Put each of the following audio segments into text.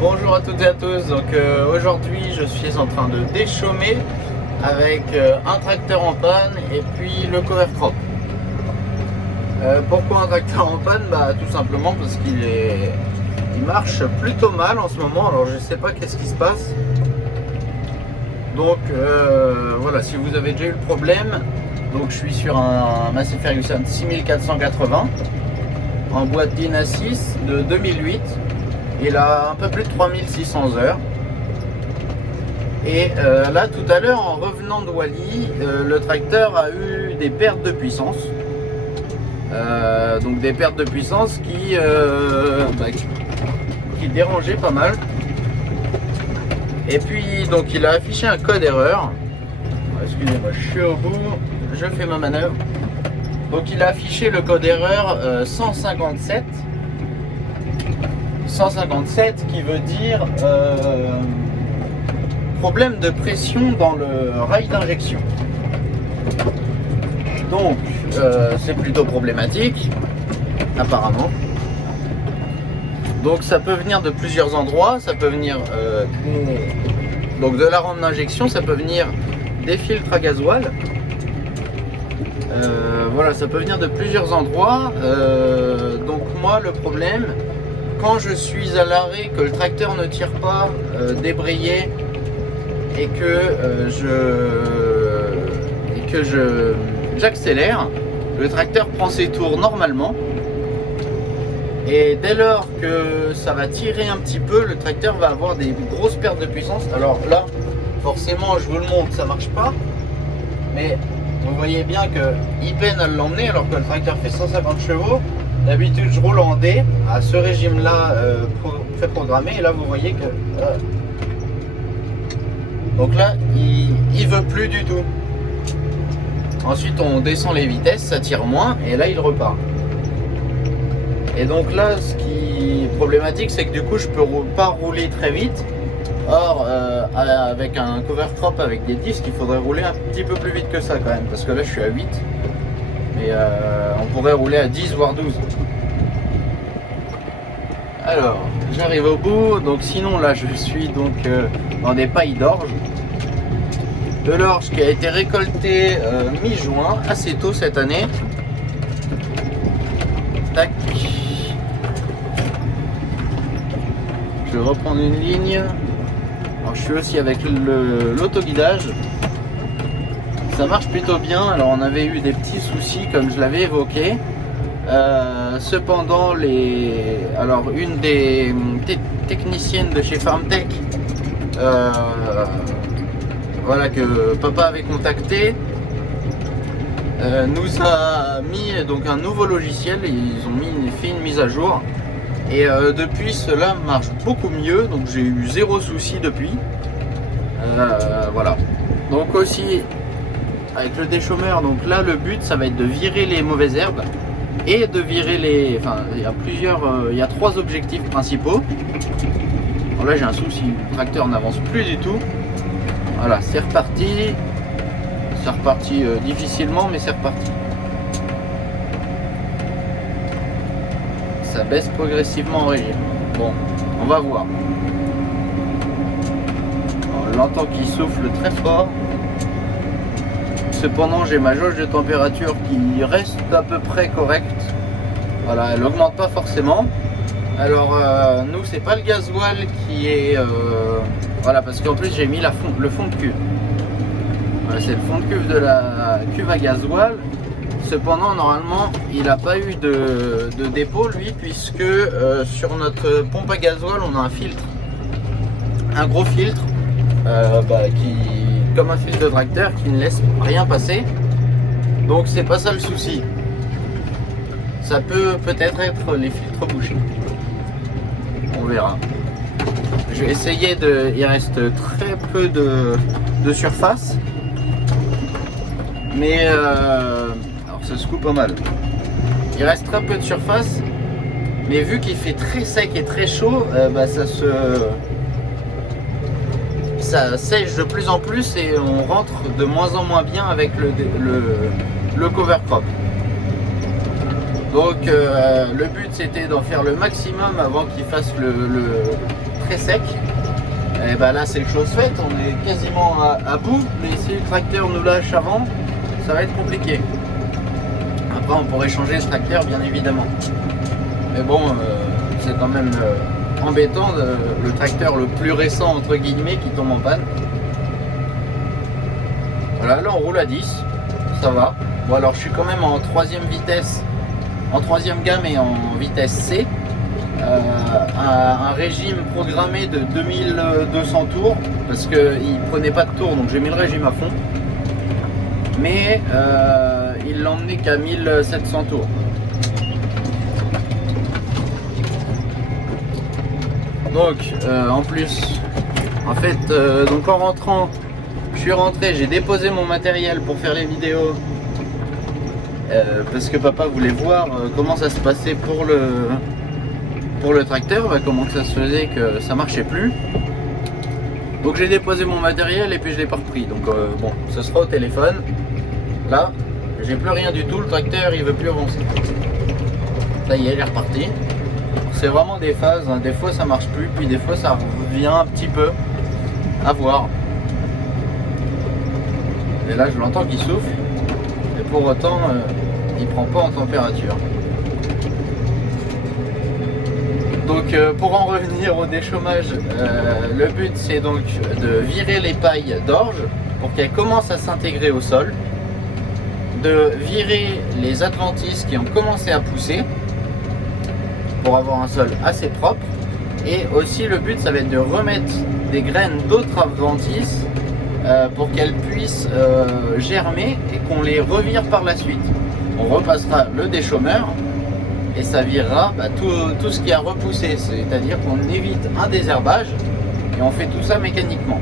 Bonjour à toutes et à tous, donc aujourd'hui je suis en train de déchaumer avec un tracteur en panne et puis le cover crop. Pourquoi un tracteur en panne? Tout simplement parce il marche plutôt mal en ce moment, alors je sais pas qu'est-ce qui se passe. Donc voilà, si vous avez déjà eu le problème, donc je suis sur un Massey Ferguson 6480 en boîte DIN A6 de 2008. Il a un peu plus de 3600 heures. Et là tout à l'heure en revenant de Wally, le tracteur a eu des pertes de puissance. Donc des pertes de puissance qui dérangeaient pas mal. Et puis donc il a affiché un code erreur. Excusez-moi, je suis au bout, je fais ma manœuvre. Donc il a affiché le code erreur 157 qui veut dire problème de pression dans le rail d'injection. Donc c'est plutôt problématique apparemment. Donc ça peut venir de plusieurs endroits, ça peut venir donc de la rampe d'injection, ça peut venir des filtres à gasoil. Voilà, ça peut venir de plusieurs endroits. Donc moi le problème, quand je suis à l'arrêt, que le tracteur ne tire pas débrayé et que j'accélère, le tracteur prend ses tours normalement. Et dès lors que ça va tirer un petit peu, le tracteur va avoir des grosses pertes de puissance. Alors là, forcément, je vous le montre, ça marche pas. Mais vous voyez bien qu'il peine à l'emmener alors que le tracteur fait 150 chevaux. D'habitude, je roule en D à ce régime-là préprogrammé. Et là, vous voyez que... donc là, il veut plus du tout. Ensuite, on descend les vitesses, ça tire moins. Et là, il repart. Et donc là, ce qui est problématique, c'est que du coup, je peux pas rouler très vite. Or, avec un cover crop avec des disques, il faudrait rouler un petit peu plus vite que ça quand même. Parce que là, je suis à 8. Mais on pourrait rouler à 10 voire 12. Alors, j'arrive au bout. Donc sinon, là, je suis donc dans des pailles d'orge. De l'orge qui a été récoltée mi-juin, assez tôt cette année. Tac. Je vais reprendre une ligne. Alors je suis aussi avec l'autoguidage. Ça marche plutôt bien. Alors on avait eu des petits soucis comme je l'avais évoqué. Cependant, une des techniciennes de chez FarmTech, voilà, que papa avait contacté, nous a mis donc un nouveau logiciel. Ils ont fait une mise à jour. Et depuis, cela marche beaucoup mieux, donc j'ai eu zéro souci depuis. Voilà. Donc aussi avec le déchaumeur, donc là le but ça va être de virer les mauvaises herbes et de virer les... Enfin, il y a 3 objectifs principaux. Alors là j'ai un souci, le tracteur n'avance plus du tout. Voilà, c'est reparti. C'est reparti difficilement, mais c'est reparti. Ça baisse progressivement en régime. Bon, on va voir. On l'entend qui souffle très fort. Cependant, j'ai ma jauge de température qui reste à peu près correcte. Voilà, elle augmente pas forcément. Alors, nous, c'est pas le gasoil qui est... voilà, parce qu'en plus, j'ai mis le fond de cuve. Voilà, c'est le fond de cuve de la cuve à gasoil. Cependant, normalement, il n'a pas eu de dépôt, lui, puisque sur notre pompe à gasoil, on a un filtre. Un gros filtre, comme un filtre de tracteur, qui ne laisse rien passer. Donc, c'est pas ça le souci. Ça peut peut-être être les filtres bouchés. On verra. Je vais essayer de... Il reste très peu de surface. Mais... ça se coupe pas mal. Il reste très peu de surface, mais vu qu'il fait très sec et très chaud, ça sèche de plus en plus et on rentre de moins en moins bien avec le cover crop. Donc le but c'était d'en faire le maximum avant qu'il fasse très sec, et bah là c'est chose faite, on est quasiment à bout, mais si le tracteur nous lâche avant, ça va être compliqué. Après on pourrait changer ce tracteur bien évidemment. Mais bon, c'est quand même embêtant, le tracteur le plus récent entre guillemets qui tombe en panne. Voilà, là on roule à 10, ça va. Bon alors je suis quand même en troisième vitesse, en troisième gamme et en vitesse C. Un régime programmé de 2200 tours parce qu'il prenait pas de tours, donc j'ai mis le régime à fond. Mais il l'emmenait qu'à 1700 tours. Donc en plus, en fait, donc en rentrant, je suis rentré, j'ai déposé mon matériel pour faire les vidéos parce que papa voulait voir comment ça se passait pour le tracteur, comment ça se faisait que ça marchait plus. Donc j'ai déposé mon matériel et puis je l'ai pas repris. Donc bon, ce sera au téléphone. Là, j'ai plus rien du tout, le tracteur il veut plus avancer. Ça y est, il est reparti. C'est vraiment des phases, hein. Des fois ça marche plus, puis des fois ça revient un petit peu. À voir. Et là je l'entends qu'il souffle. Et pour autant, il prend pas en température. Donc pour en revenir au déchômage, le but c'est donc de virer les pailles d'orge pour qu'elles commencent à s'intégrer au sol, de virer les adventices qui ont commencé à pousser pour avoir un sol assez propre, et aussi le but ça va être de remettre des graines d'autres adventices pour qu'elles puissent germer et qu'on les revire par la suite. On repassera le déchômeur et ça virera tout ce qui a repoussé, c'est-à-dire qu'on évite un désherbage et on fait tout ça mécaniquement.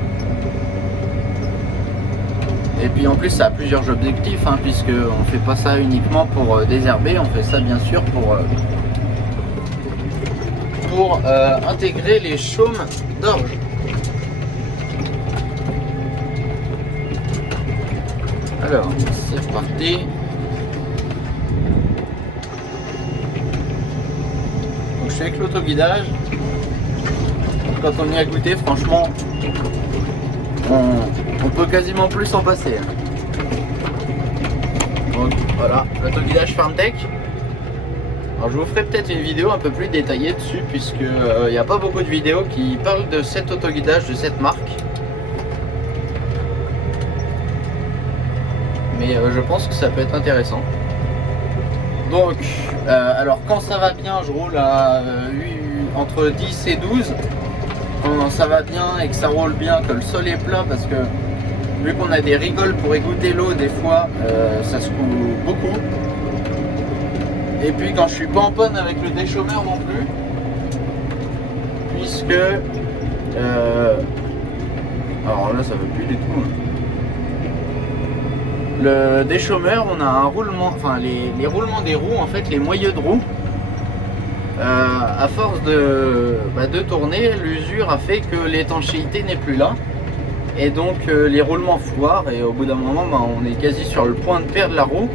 Et puis en plus ça a plusieurs objectifs, hein, puisque on fait pas ça uniquement pour désherber, on fait ça bien sûr pour intégrer les chaumes d'orge. Alors c'est reparti. Donc je suis avec l'autoguidage. Quand on y a goûté, franchement, on peut quasiment plus s'en passer. Donc voilà, l'autoguidage Farmtech. Alors je vous ferai peut-être une vidéo un peu plus détaillée dessus, puisque il n'y a pas beaucoup de vidéos qui parlent de cet autoguidage, de cette marque. Mais je pense que ça peut être intéressant. Donc, alors quand ça va bien, je roule à entre 10 et 12. Quand ça va bien et que ça roule bien, que le sol est plat, parce que vu qu'on a des rigoles pour égoutter l'eau, des fois ça se coule beaucoup. Et puis quand je suis pas en panne avec le déchômeur non plus, puisque alors là ça veut plus du tout. Hein. Le déchômeur, on a un roulement, enfin les roulements des roues, en fait les moyeux de roues, à force de tourner, l'usure a fait que l'étanchéité n'est plus là. Et donc les roulements foirent et au bout d'un moment on est quasi sur le point de perdre la roue.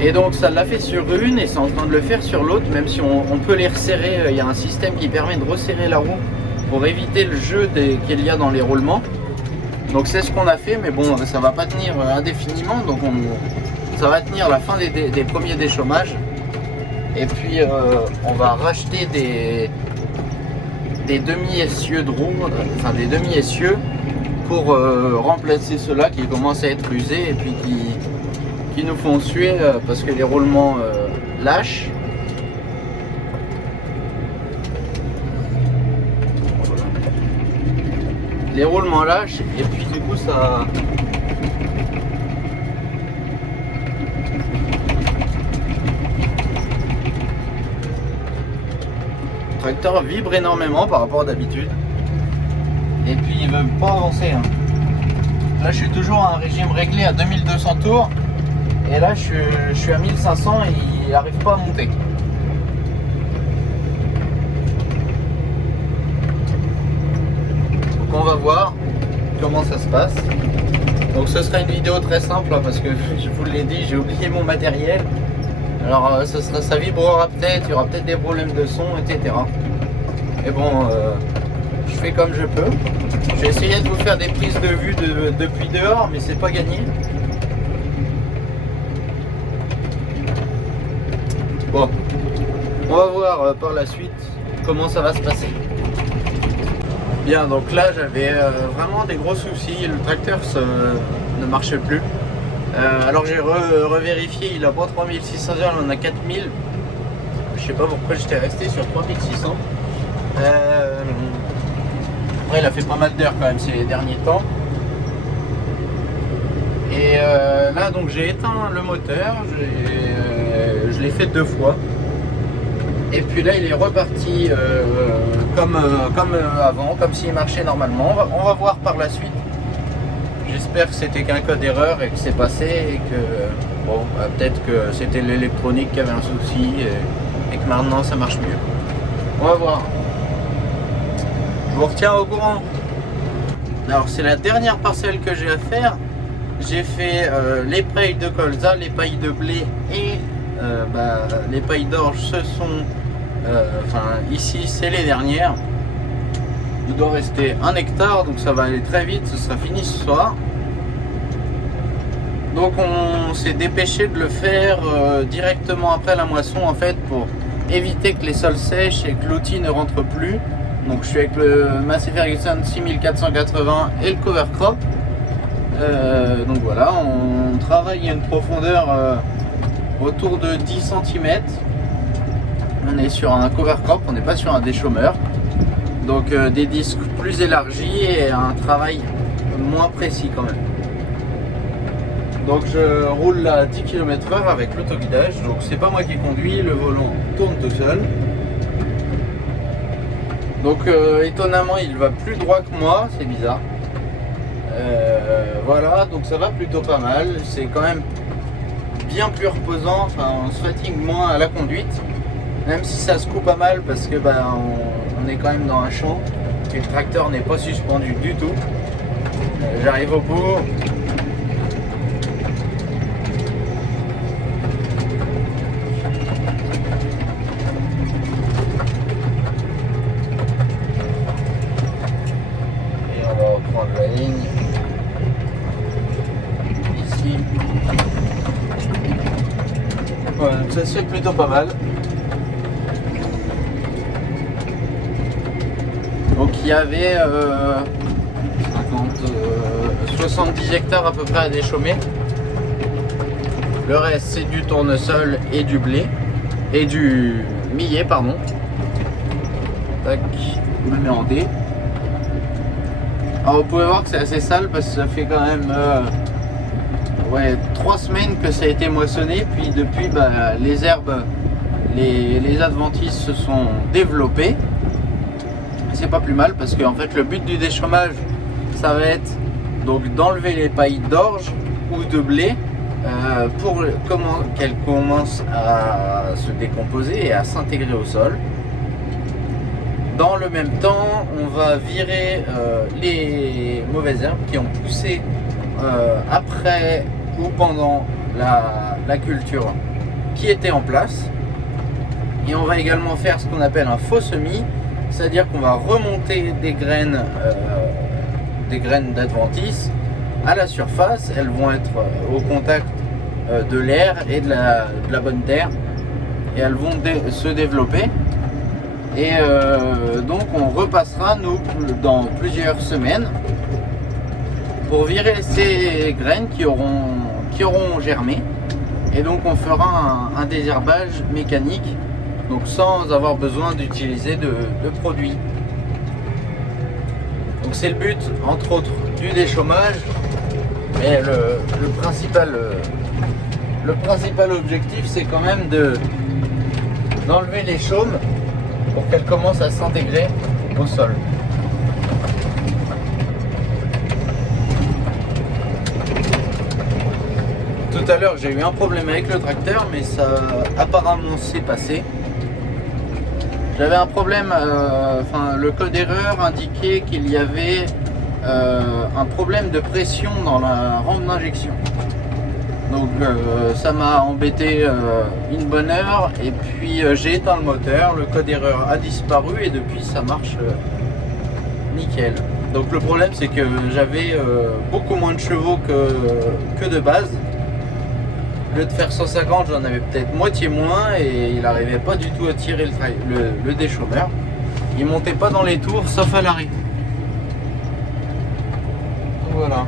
Et donc ça l'a fait sur une et c'est en train de le faire sur l'autre, même si on peut les resserrer. Il y a un système qui permet de resserrer la roue pour éviter le jeu qu'il y a dans les roulements. Donc c'est ce qu'on a fait, mais bon, ça va pas tenir indéfiniment, donc ça va tenir la fin des premiers déchômages. Et puis on va racheter des demi-essieux de roue, enfin des demi-essieux pour remplacer ceux-là qui commencent à être usés et puis qui nous font suer parce que les roulements lâchent. Les roulements lâchent et puis du coup ça... Le tracteur vibre énormément par rapport à d'habitude. Et puis il veut pas avancer. Hein. Là je suis toujours à un régime réglé à 2200 tours. Et là je suis à 1500 et il n'arrive pas à monter. Donc on va voir comment ça se passe. Donc ce sera une vidéo très simple hein, parce que je vous l'ai dit, j'ai oublié mon matériel. Alors ça vibrera peut-être, il y aura peut-être des problèmes de son, etc. Et bon, je fais comme je peux. J'ai essayé de vous faire des prises de vue depuis dehors, mais c'est pas gagné. Bon, on va voir par la suite comment ça va se passer. Bien, donc là j'avais vraiment des gros soucis, le tracteur ne marchait plus. Alors j'ai revérifié, il a pas 3600 heures, il en a 4000. Je sais pas pourquoi j'étais resté sur 3600. Après il a fait pas mal d'heures quand même ces derniers temps. Et là donc j'ai éteint le moteur, je l'ai fait 2 fois. Et puis là il est reparti comme avant, comme s'il marchait normalement. On va voir par la suite. J'espère que c'était qu'un code erreur et que c'est passé et que bon, peut-être que c'était l'électronique qui avait un souci et que maintenant ça marche mieux. On va voir. Je vous retiens au courant. Alors c'est la dernière parcelle que j'ai à faire. J'ai fait les pailles de colza, les pailles de blé et les pailles d'orge. Ce sont, ici c'est les dernières. Il doit rester 1 hectare, donc ça va aller très vite, ce sera fini ce soir. Donc on s'est dépêché de le faire directement après la moisson en fait pour éviter que les sols sèchent et que l'outil ne rentre plus. Donc je suis avec le Massey Ferguson 6480 et le cover crop. Donc voilà, on travaille à une profondeur autour de 10 cm. On est sur un cover crop, on n'est pas sur un déchômeur. Donc des disques plus élargis et un travail moins précis quand même. Donc je roule à 10 km/h avec l'autoguidage, donc c'est pas moi qui conduis, le volant tourne tout seul. Donc étonnamment il va plus droit que moi, c'est bizarre. Voilà, donc ça va plutôt pas mal, c'est quand même bien plus reposant, enfin on se fatigue moins à la conduite, même si ça se coupe pas mal parce que on est quand même dans un champ et le tracteur n'est pas suspendu du tout. J'arrive au bout. Et on va reprendre la ligne. Ici. Voilà, donc ça se fait plutôt pas mal. Donc il y avait 70 hectares à peu près à déchaumer. Le reste c'est du tournesol et du blé. Et du millet pardon. Tac, je me mets en D. Alors vous pouvez voir que c'est assez sale parce que ça fait quand même 3 semaines que ça a été moissonné. Puis depuis les herbes, les adventices se sont développées. C'est pas plus mal parce que en fait le but du déchômage ça va être donc d'enlever les pailles d'orge ou de blé pour qu'elles commencent à se décomposer et à s'intégrer au sol. Dans le même temps on va virer les mauvaises herbes qui ont poussé après ou pendant la culture qui était en place, et on va également faire ce qu'on appelle un faux semis. C'est-à-dire qu'on va remonter des graines d'adventice à la surface. Elles vont être au contact de l'air et de la bonne terre. Et elles vont se développer. Et donc on repassera nous dans plusieurs semaines pour virer ces graines qui auront germé. Et donc on fera un désherbage mécanique. Donc sans avoir besoin d'utiliser de produits. Donc c'est le but entre autres du déchômage, mais le principal objectif c'est quand même d'enlever les chaumes pour qu'elles commencent à s'intégrer au sol. Tout à l'heure j'ai eu un problème avec le tracteur, mais ça apparemment s'est passé. J'avais un problème, le code erreur indiquait qu'il y avait un problème de pression dans la rampe d'injection. Donc ça m'a embêté une bonne heure et puis j'ai éteint le moteur, le code erreur a disparu et depuis ça marche nickel. Donc le problème c'est que j'avais beaucoup moins de chevaux que de base. Au lieu de faire 150, j'en avais peut-être moitié moins et il n'arrivait pas du tout à tirer le déchauffeur. Il montait pas dans les tours sauf à l'arrêt. Voilà.